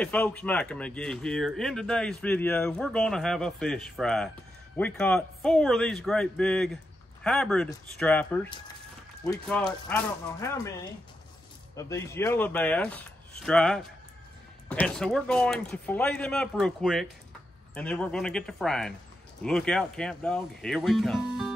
Hey folks, Micah McGee here. In today's video, we're gonna have a fish fry. We caught 4 of these great big hybrid stripers. We caught, I don't know how many of these yellow bass stripe. And so we're going to fillet them up real quick, and then we're gonna get to frying. Look out, camp dog, here we come.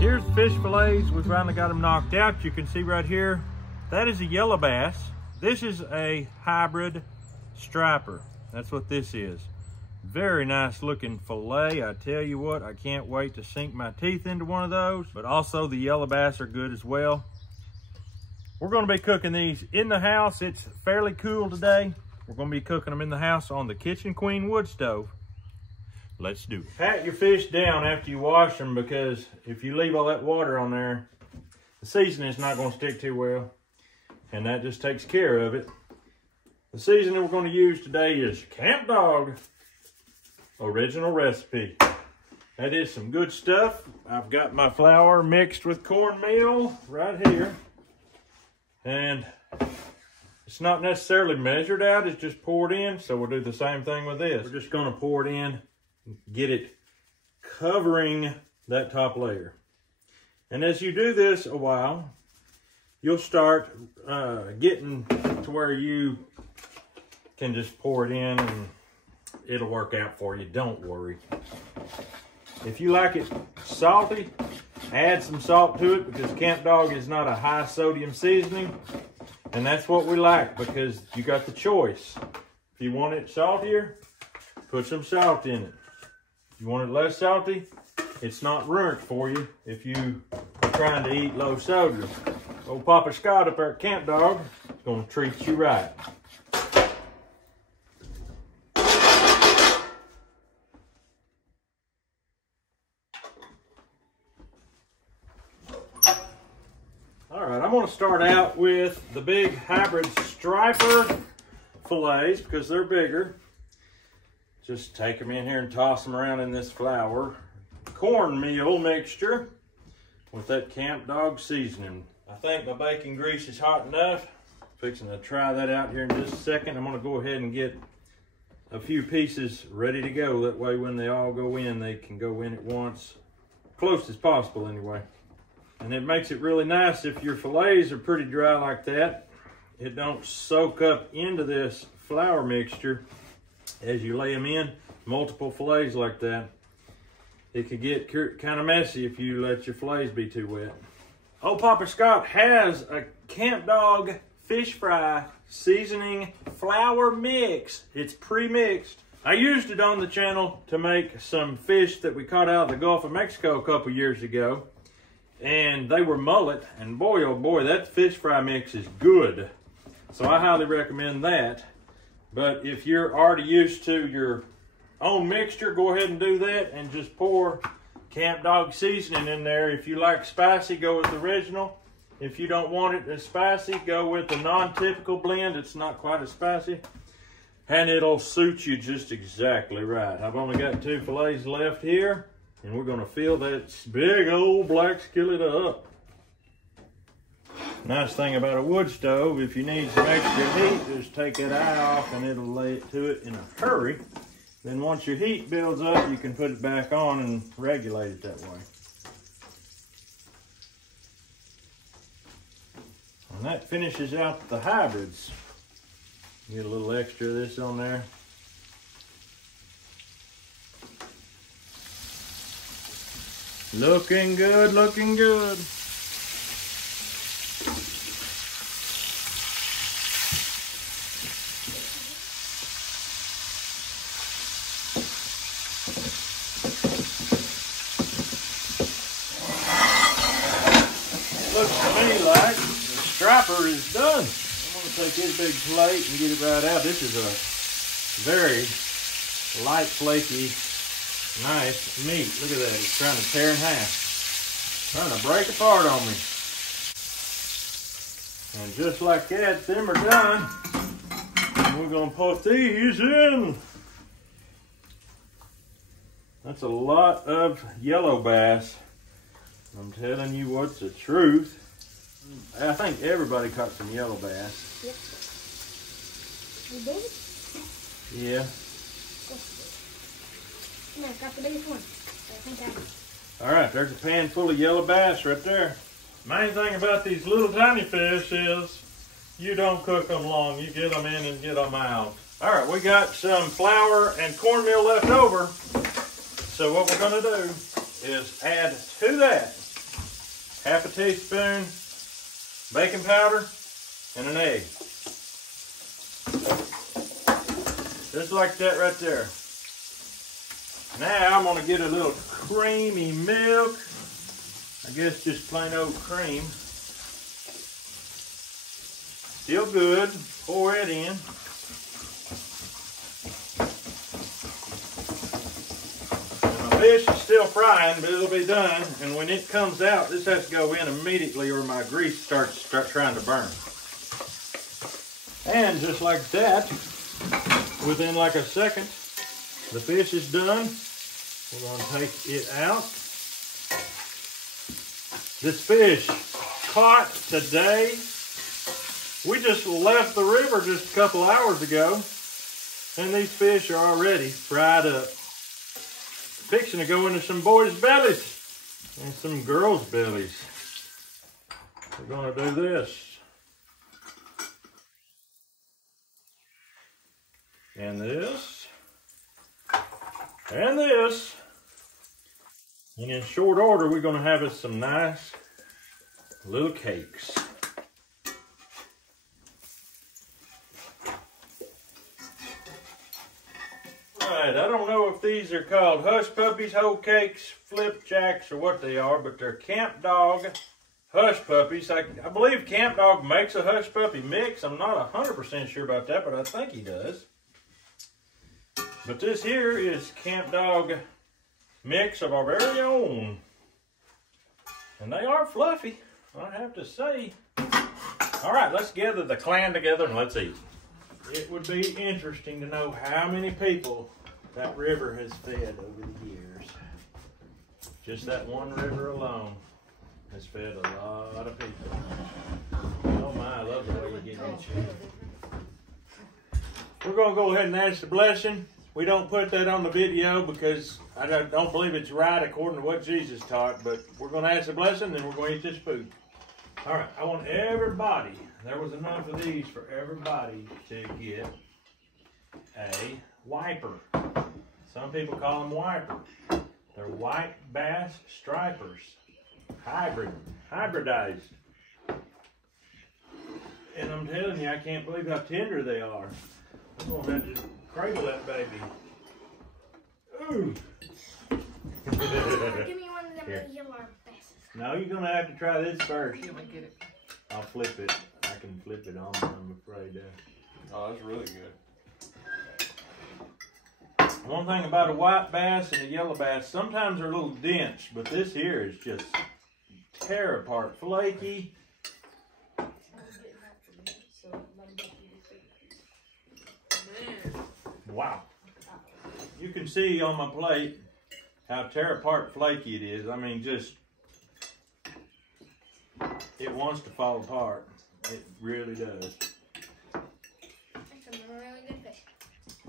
Here's the fish fillets. We finally got them knocked out. You can see right here, that is a yellow bass. This is a hybrid striper. That's what this is. Very nice looking fillet. I tell you what, I can't wait to sink my teeth into one of those, but also the yellow bass are good as well. We're gonna be cooking these in the house. It's fairly cool today. We're gonna be cooking them in the house on the Kitchen Queen wood stove. Let's do it. Pat your fish down after you wash them, because if you leave all that water on there, the seasoning is not going to stick too well, and that just takes care of it. The seasoning we're going to use today is Camp Dog original recipe. That is some good stuff. I've got my flour mixed with cornmeal right here, and it's not necessarily measured out, it's just poured in, so we'll do the same thing with this. We're just going to pour it in, get it covering that top layer. And as you do this a while, you'll start getting to where you can just pour it in and it'll work out for you. Don't worry. If you like it salty, add some salt to it, because Camp Dog is not a high sodium seasoning, and that's what we like, because you got the choice. If you want it saltier, put some salt in it. If you want it less salty, it's not ruined for you if you are trying to eat low sodium. Old Papa Scott up there at Camp Dog is going to treat you right. All right, I'm going to start out with the big hybrid striper fillets, because they're bigger. Just take them in here and toss them around in this flour cornmeal mixture with that Camp Dog seasoning. I think my bacon grease is hot enough. Fixing to try that out here in just a second. I'm gonna go ahead and get a few pieces ready to go. That way when they all go in, they can go in at once, close as possible anyway. And it makes it really nice if your fillets are pretty dry like that. It don't soak up into this flour mixture as you lay them in, multiple fillets like that. It could get kind of messy if you let your fillets be too wet. Old Papa Scott has a Camp Dog fish fry seasoning flour mix. It's pre-mixed. I used it on the channel to make some fish that we caught out of the Gulf of Mexico a couple years ago, and they were mullet, and boy oh boy, that fish fry mix is good. So I highly recommend that. But if you're already used to your own mixture, go ahead and do that and just pour Camp Dog seasoning in there. If you like spicy, go with the original. If you don't want it as spicy, go with the non-typical blend. It's not quite as spicy, and it'll suit you just exactly right. I've only got 2 fillets left here, and we're gonna fill that big old black skillet up. Nice thing about a wood stove, if you need some extra heat, just take that eye off and it'll lay it to it in a hurry. Then once your heat builds up, you can put it back on and regulate it that way. And that finishes out the hybrids. Get a little extra of this on there. Looking good, looking good. Looks to me like the striper is done. I'm going to take this big plate and get it right out. This is a very light, flaky, nice meat. Look at that. It's trying to tear in half. Trying to break apart on me. And just like that, them are done. And we're gonna put these in. That's a lot of yellow bass. I'm telling you what's the truth. I think everybody caught some yellow bass. Yep. You did? Yeah. No, I got the biggest one. All right, there's a pan full of yellow bass right there. Main thing about these little tiny fish is you don't cook them long. You get them in and get them out. All right, we got some flour and cornmeal left over. So what we're gonna do is add to that half a teaspoon baking powder and an egg. Just like that right there. Now I'm gonna get a little creamy milk. I guess just plain old cream. Still good. Pour it in. And my fish is still frying, but it'll be done. And when it comes out, this has to go in immediately or my grease starts trying to burn. And just like that, within like a second, the fish is done. We're going to take it out. This fish caught today. We just left the river just a couple hours ago, and these fish are already fried up. Fixing to go into some boys' bellies and some girls' bellies. We're going to do this. And this. And this. And in short order, we're going to have us some nice little cakes. Alright, I don't know if these are called hush puppies, whole cakes, flipjacks, or what they are, but they're Camp Dog hush puppies. I believe Camp Dog makes a hush puppy mix. I'm not 100% sure about that, but I think he does. But this here is Camp Dog mix of our very own. And they are fluffy, I have to say. All right, let's gather the clan together and let's eat. It would be interesting to know how many people that river has fed over the years. Just that one river alone has fed a lot of people. Oh my, I love the way you get in. We're gonna go ahead and ask the blessing. We don't put that on the video because I don't believe it's right according to what Jesus taught, but we're going to ask the blessing and we're going to eat this food. All right, I want everybody, there was enough of these for everybody to get a wiper. Some people call them wiper. They're white bass stripers, hybridized. And I'm telling you, I can't believe how tender they are. I'm going to have to cradle that baby. Ooh. Give me one of them yellow basses. No, you're going to have to try this first. You want to get it? I'll flip it. I can flip it on, I'm afraid. Oh, that's really good. One thing about a white bass and a yellow bass, sometimes they're a little dense, but this here is just tear apart, flaky. Wow. You can see on my plate how tear apart flaky it is. I mean, just, it wants to fall apart. It really does. That's a really good fish.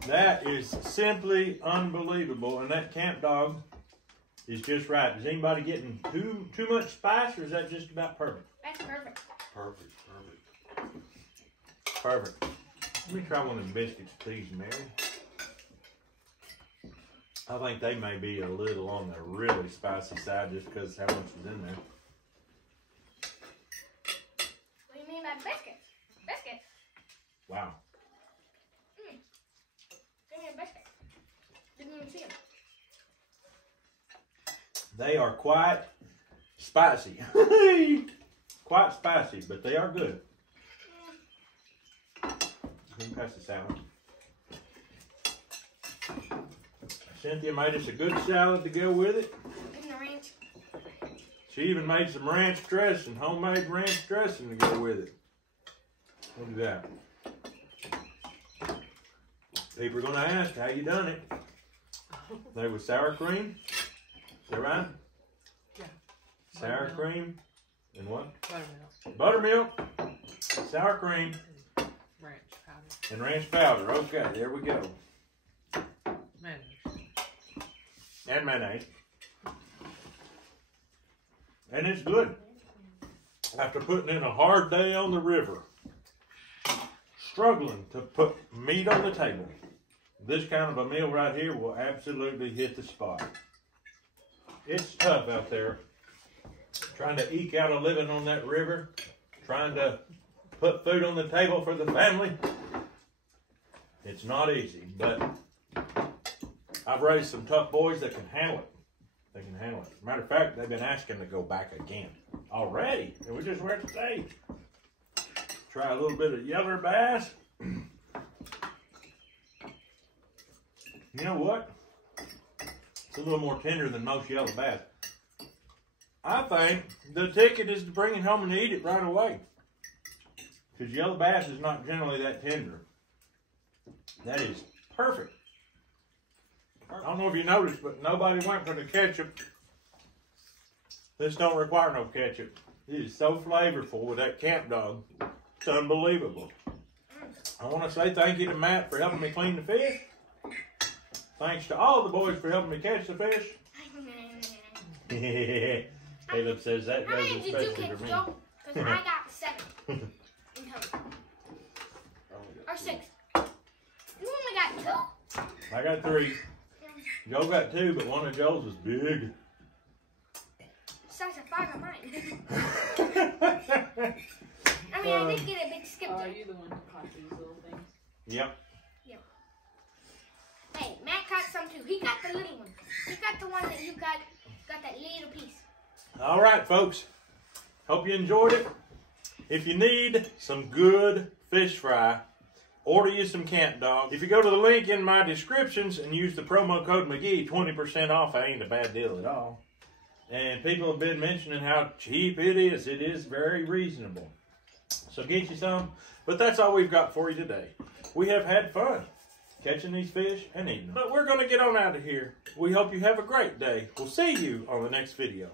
That is simply unbelievable. And that Camp Dog is just right. Is anybody getting too much spice, or is that just about perfect? That's perfect. Perfect, perfect. Perfect. Let me try one of the biscuits, please, Mary. I think they may be a little on the really spicy side just because how much is in there. What do you mean by biscuits? Biscuits? Wow. Give me a biscuit. Didn't even see them. They are quite spicy. Quite spicy, but they are good. Let me pass the salad. Cynthia made us a good salad to go with it. And the ranch. She even made some ranch dressing, homemade ranch dressing to go with it. Look at that. People are gonna ask how you done it. They with sour cream. Is that right? Yeah. Sour cream and what? Buttermilk. Buttermilk, sour cream, Ranch powder. and ranch powder. Okay, there we go. Mayonnaise. And mayonnaise. And it's good. After putting in a hard day on the river, struggling to put meat on the table, this kind of a meal right here will absolutely hit the spot. It's tough out there, trying to eke out a living on that river, trying to put food on the table for the family. It's not easy, but I've raised some tough boys that can handle it. They can handle it. Matter of fact, they've been asking to go back again already, and we just went today. Try a little bit of yeller bass. You know what? It's a little more tender than most yellow bass. I think the ticket is to bring it home and eat it right away. Because yellow bass is not generally that tender. That is perfect. I don't know if you noticed, but nobody went for the ketchup. This don't require no ketchup. It is so flavorful with that camp dog. It's unbelievable. I want to say thank you to Matt for helping me clean the fish. Thanks to all the boys for helping me catch the fish. Caleb says that How goes many did you especially catch, for me. Joe? Because I got 7 in total. Or 6. You only got 2? I got 3. Joe got 2, but one of Joe's was big. Size of 5 of mine. I mean, I did get a big skip. Oh, you're the one who caught these little things. Yep. Hey, Matt caught some too. He got the little one. He got the one that you got that little piece. All right, folks. Hope you enjoyed it. If you need some good fish fry, order you some camp dogs. If you go to the link in my descriptions and use the promo code McGee, 20% off. That ain't a bad deal at all. And people have been mentioning how cheap it is. It is very reasonable. So get you some. But that's all we've got for you today. We have had fun catching these fish and eating them. But we're going to get on out of here. We hope you have a great day. We'll see you on the next video.